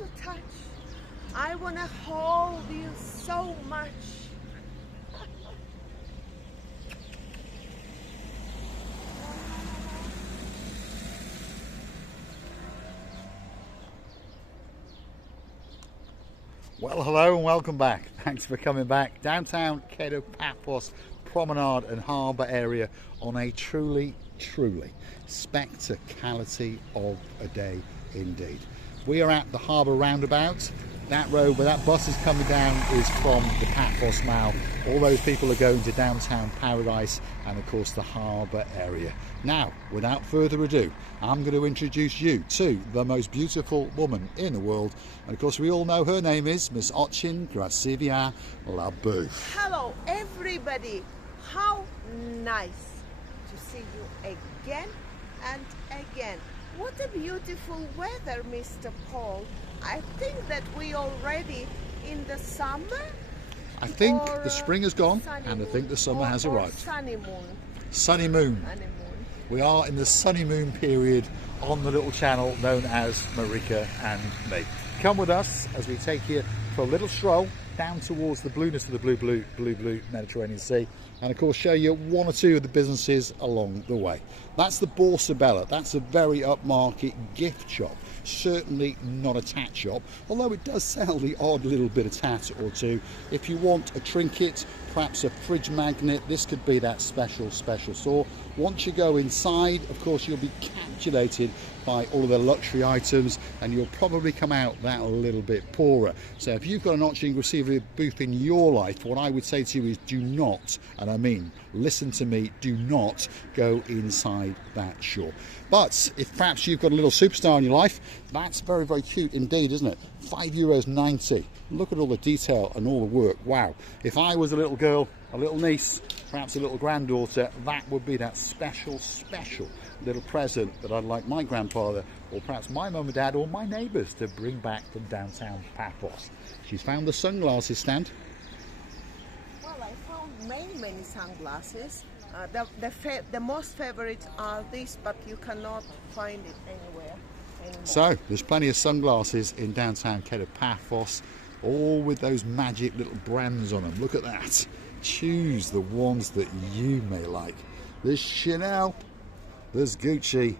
to touch. I want to hold you so much. Well, hello and welcome back. Thanks for coming back. Downtown Paphos Promenade and Harbour area on a truly spectacality of a day indeed. We are at the Harbour roundabout. That road where that bus is coming down is from the Paphos Mall. All those people are going to downtown Paradise and of course the Harbour area. Now, without further ado, I'm going to introduce you to the most beautiful woman in the world. And of course we all know her name is Miss Oing Booth. Hello everybody. How nice to see you again and again. What a beautiful weather, Mr. Paul. I think that we already in the summer. I think the spring has gone and I think the summer has arrived. Sunny moon. Sunny moon. Sunny moon. We are in the sunny moon period on the little channel known as Marika and me. Come with us as we take you for a little stroll down towards the blueness of the blue Mediterranean Sea, and of course show you one or two of the businesses along the way. That's the Borba Bella. That's a very upmarket gift shop. Certainly not a tat shop, although it does sell the odd little bit of tat or two. If you want a trinket, perhaps a fridge magnet, this could be that special store. Once you go inside, of course, you'll be captivated by all of the luxury items and you'll probably come out that little bit poorer. So if you've got an Oing Booth in your life, what I would say to you is do not, and I mean listen to me, do not go inside that shop. But if perhaps you've got a little superstar in your life, that's very cute indeed, isn't it? €5.90. Look at all the detail and all the work. Wow. If I was a little girl, a little niece, perhaps a little granddaughter, that would be that special little present that I'd like my grandfather or perhaps my mum and dad or my neighbours to bring back from downtown Paphos. She's found the sunglasses stand. Well, I found many sunglasses. The most favorite are these, but you cannot find it anywhere anymore. So there's plenty of sunglasses in downtown Paphos, all with those magic little brands on them. Look at that. Choose the ones that you may like. There's Chanel, there's Gucci,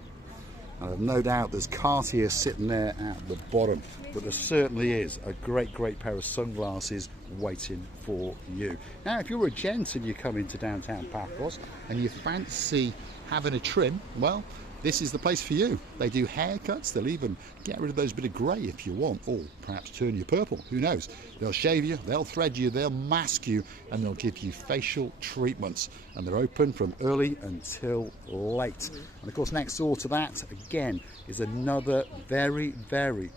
and I've no doubt there's Cartier sitting there at the bottom. But there certainly is a great pair of sunglasses waiting for you. Now, if you're a gent and you come into downtown Paphos and you fancy having a trim, well, this is the place for you. They do haircuts. They'll even get rid of those bit of grey if you want, or perhaps turn you purple. Who knows? They'll shave you, they'll thread you, they'll mask you, and they'll give you facial treatments. And they're open from early until late. And of course, next door to that, again, is another very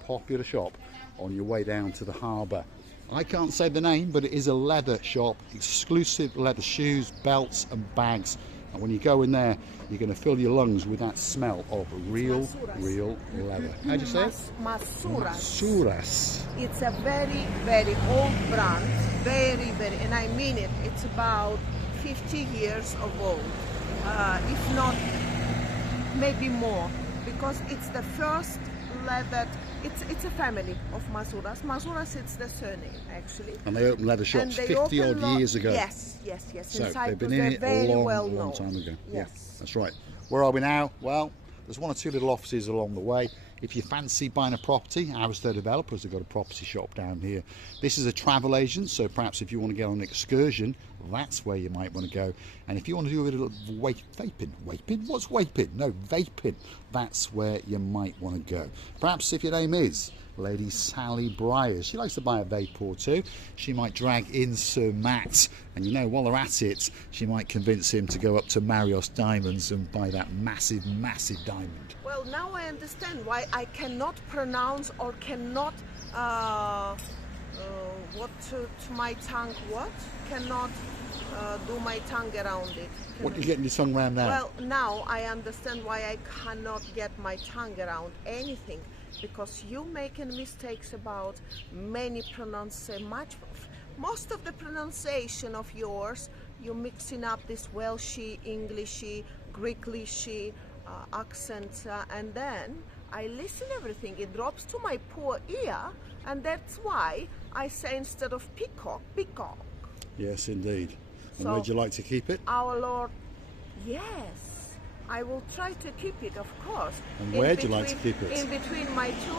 popular shop on your way down to the harbour. I can't say the name, but it is a leather shop, exclusive leather shoes, belts and bags. And when you go in there, you're going to fill your lungs with that smell of real leather. How'd you say it? Masuras. It's a very old brand. Very, and I mean it. It's about 50 years of old. If not, maybe more. Because it's the first leather. It's a family of Masuras. Masuras, it's the surname, actually. And they opened leather shops 50 odd years ago. Yes. So in Cyprus, they've been in it a long time ago. Yes. Yeah, that's right. Where are we now? Well, there's one or two little offices along the way. If you fancy buying a property, our developers have got a property shop down here. This is a travel agent, so perhaps if you want to get on an excursion, that's where you might want to go. And if you want to do a little vaping, what's vaping? No, vaping. That's where you might want to go. Perhaps if your name is Lady Sally Briers, she likes to buy a vape or two. She might drag in Sir Matt, and you know, while they're at it, she might convince him to go up to Marios Diamonds and buy that massive diamond. Well, now I understand why I cannot pronounce or cannot to my tongue cannot do my tongue around it. What are you getting your tongue around now? Well, now I understand why I cannot get my tongue around anything, because you making mistakes about most of the pronunciation of yours. You're mixing up this Welshy, Englishy, Greeklishy accents, and then I listen everything. It drops to my poor ear, and that's why I say instead of peacock, peacock. Yes, indeed. And So, would you like to keep it? Our Lord, yes, I will try to keep it, of course. And where do you like to keep it? In between my two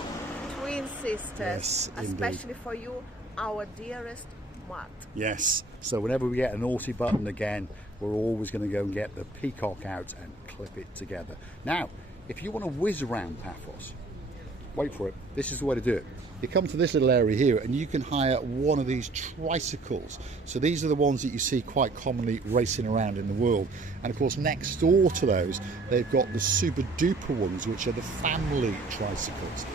twin sisters, Yes, especially indeed. for you, our dearest Matt. Yes. So whenever we get a naughty button again, we're always going to go and get the peacock out and clip it together. Now, if you want to whiz around Paphos, wait for it. This is the way to do it. You come to this little area here and you can hire one of these tricycles. So these are the ones that you see quite commonly racing around in the world. And of course, next door to those, they've got the super duper ones, which are the family tricycles.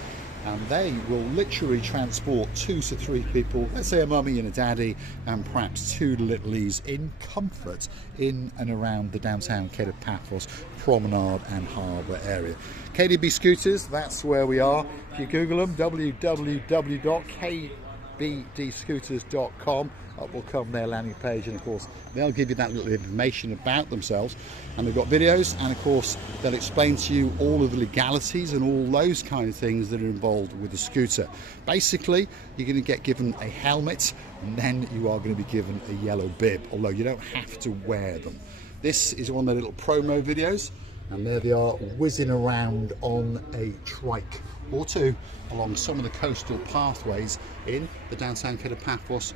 And they will literally transport 2 to 3 people, let's say a mummy and a daddy, and perhaps 2 littlies in comfort in and around the downtown Cape of Paphos promenade and harbour area. KDB Scooters, that's where we are. If you Google them, www.kbdscooters.com, up will come their landing page, and of course they'll give you that little information about themselves, and they've got videos, and of course they'll explain to you all of the legalities and all those kind of things that are involved with the scooter. Basically, you're going to get given a helmet, and then you are going to be given a yellow bib, although you don't have to wear them. This is one of their little promo videos, and there they are whizzing around on a trike or 2 along some of the coastal pathways in the downtown Cape of Paphos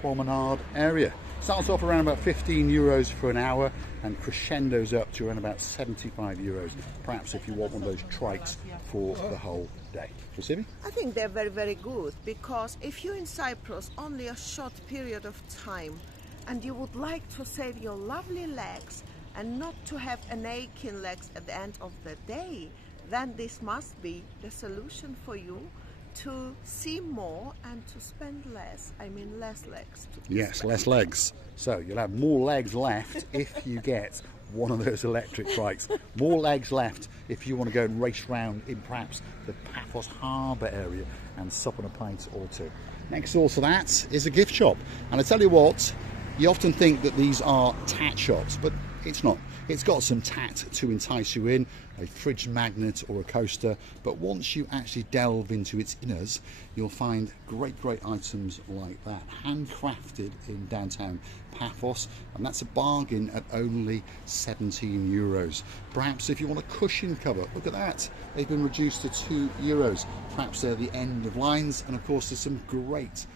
promenade area. Starts off around about €15 for an hour and crescendos up to around about €75, perhaps if you want one of those trikes for the whole day. Rosimi? I think they're very, very good, because if you're in Cyprus only a short period of time and you would like to save your lovely legs and not to have an aching legs at the end of the day, then this must be the solution for you to see more and to spend less. I mean less legs. Yes, less legs. So you'll have more legs left if you get one of those electric trikes. More legs left if you want to go and race round in perhaps the Paphos Harbour area and sup on a pint or 2. Next door to that is a gift shop. And I tell you what, you often think that these are tat shops, but it's not. It's got some tat to entice you in, a fridge magnet or a coaster, but once you actually delve into its inners, you'll find great items like that, handcrafted in downtown Paphos, and that's a bargain at only €17. Perhaps if you want a cushion cover, look at that, they've been reduced to €2. Perhaps they're the end of lines, and of course there's some great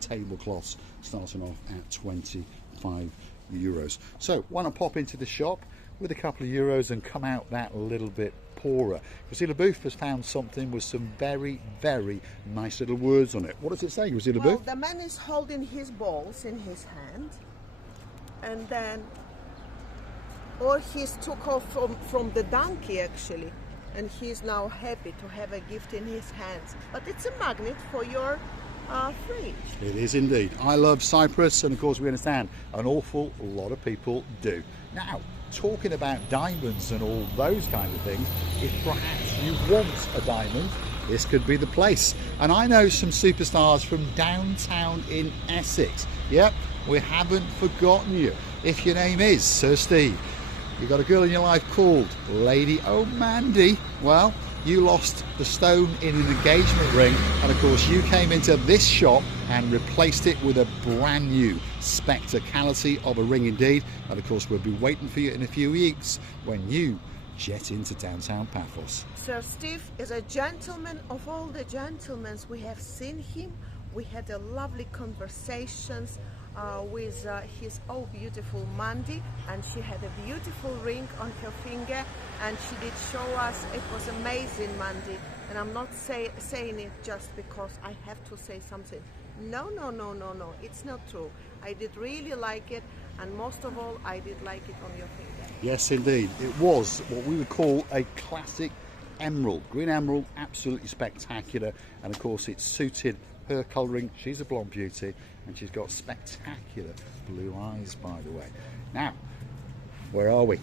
tablecloths starting off at €25. So why not pop into the shop with a couple of euros and come out that little bit poorer? Rosila Booth has found something with some very nice little words on it. What does it say, Rosila Well, Booth? the man is holding his balls in his hand, and then, or he's took off from the donkey actually, and he's now happy to have a gift in his hands. But it's a magnet for your fridge. It is indeed. I love Cyprus, and of course we understand an awful lot of people do. Now, talking about diamonds and all those kind of things, if perhaps you want a diamond, this could be the place. And I know some superstars from downtown in Essex. Yep, we haven't forgotten you. If your name is Sir Steve, you've got a girl in your life called Lady Mandy, well, you lost the stone in an engagement ring, and of course you came into this shop and replaced it with a brand new spectacality of a ring indeed. And of course we'll be waiting for you in a few weeks when you jet into downtown Paphos. Sir Steve is a gentleman of all the gentlemen. We have seen him. We had a lovely conversations with his beautiful Mandy, and she had a beautiful ring on her finger, and she did show us. It was amazing, Mandy, and I'm not saying it just because I have to say something. No, it's not true. I did really like it, and most of all I did like it on your finger. Yes indeed, it was what we would call a classic emerald, green emerald, absolutely spectacular, and of course it suited her colouring. She's a blonde beauty, and she's got spectacular blue eyes, by the way. Now, where are we?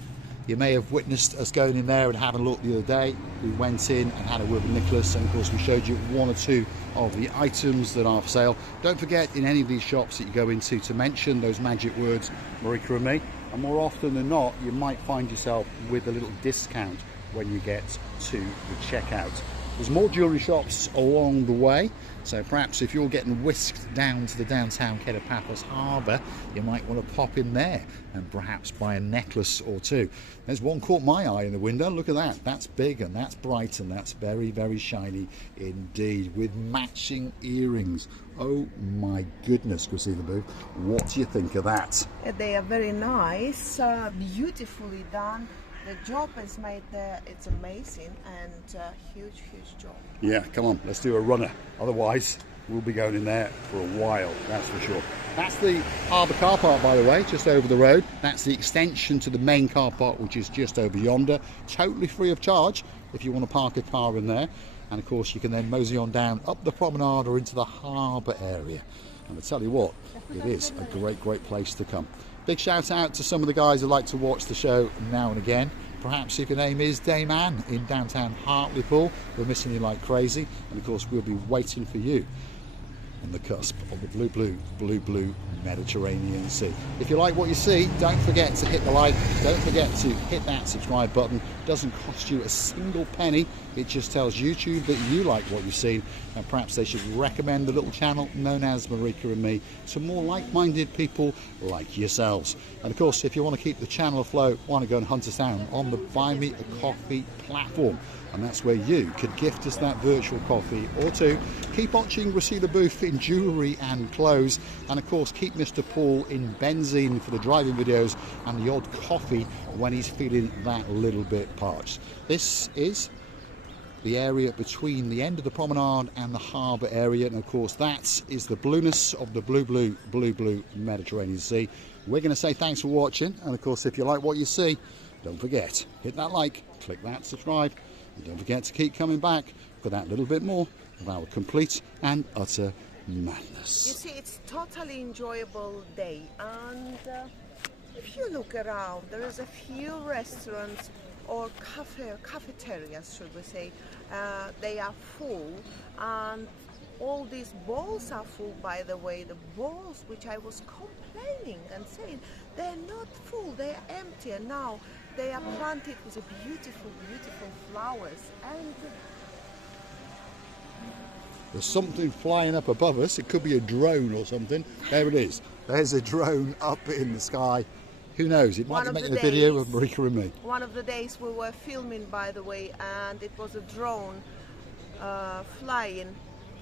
You may have witnessed us going in there and having a look the other day. We went in and had a word with Nicholas, and of course we showed you 1 or 2 of the items that are for sale. Don't forget, in any of these shops that you go into, to mention those magic words, Marika and me, and more often than not you might find yourself with a little discount when you get to the checkout. There's more jewellery shops along the way, so perhaps if you're getting whisked down to the downtown Paphos Harbour, you might want to pop in there and perhaps buy a necklace or two. There's one caught my eye in the window. Look at that. That's big and that's bright and that's very, very shiny indeed, with matching earrings. Oh my goodness, Christina Booth, what do you think of that? They are very nice, beautifully done. The job is made there, it's amazing, and huge job. Yeah, come on, let's do a runner. Otherwise, we'll be going in there for a while, that's for sure. That's the Harbour Car Park, by the way, just over the road. That's the extension to the main car park, which is just over yonder. Totally free of charge if you want to park a car in there. And of course, you can then mosey on down up the promenade or into the harbour area. And I tell you what, it is a great place to come. Big shout out to some of the guys who like to watch the show now and again. Perhaps if your name is Dame Anne in downtown Hartlepool, we're missing you like crazy. And of course, we'll be waiting for you on the cusp of the blue Mediterranean Sea. If you like what you see, don't forget to hit the like, don't forget to hit that subscribe button. It doesn't cost you a single penny. It just tells YouTube that you like what you've seen, and perhaps they should recommend the little channel known as Marika and me to more like-minded people like yourselves. And of course, if you want to keep the channel afloat, why not go and hunt us down on the Buy Me a Coffee platform. And that's where you could gift us that virtual coffee or two. Keep watching Christina Booth in jewellery and clothes, and of course keep Mr. Paul in benzene for the driving videos and the odd coffee when he's feeling that little bit parched. This is the area between the end of the promenade and the harbour area, and of course that is the blueness of the blue Mediterranean Sea. We're going to say thanks for watching, and of course if you like what you see, don't forget, hit that like, click that subscribe, and don't forget to keep coming back for that little bit more of our complete and utter madness. You see, it's totally enjoyable day, and if you look around, there is a few restaurants or cafeterias, should we say. They are full, and all these balls are full, by the way. The balls which I was complaining and saying they're not full, they're empty, and now they are planted with a beautiful flowers. And there's something flying up above us. It could be a drone or something. There it is. There's a drone up in the sky. Who knows? It might be making a video of Marika and me. One of the days we were filming, by the way, and it was a drone flying,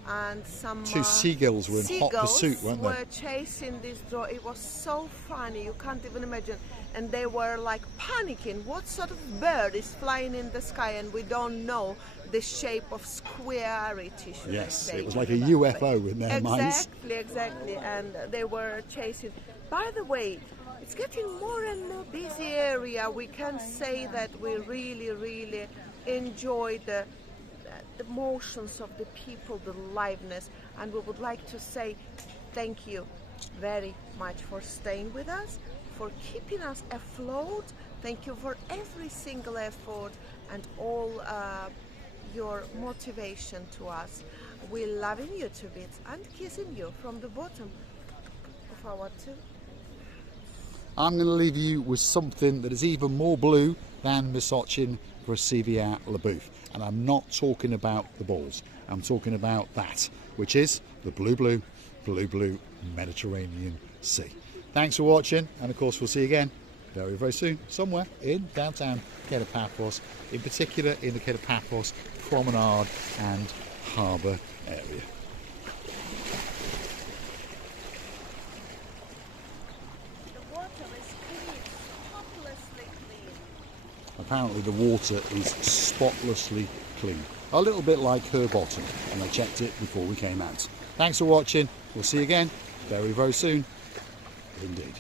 and some two seagulls were in hot pursuit, weren't they? Were chasing this drone. It was so funny, you can't even imagine. And they were like panicking. What sort of bird is flying in the sky? And we don't know the shape of squarity, should I say. It was like a UFO in their minds. Exactly. And they were chasing. By the way, it's getting more and more busy area. We can say that we really enjoy the motions of the people, the liveness, and we would like to say thank you very much for staying with us, for keeping us afloat. Thank you for every single effort and all your motivation to us. We're loving you to bits and kissing you from the bottom of our two. I'm going to leave you with something that is even more blue than Misochin Brasilia LaBouffe. And I'm not talking about the balls. I'm talking about that, which is the blue Mediterranean Sea. Thanks for watching, and of course we'll see you again very soon, somewhere in downtown Paphos, in particular in the Paphos promenade and harbour area. Apparently the water is spotlessly clean. A little bit like her bottom, and I checked it before we came out. Thanks for watching. We'll see you again very soon indeed.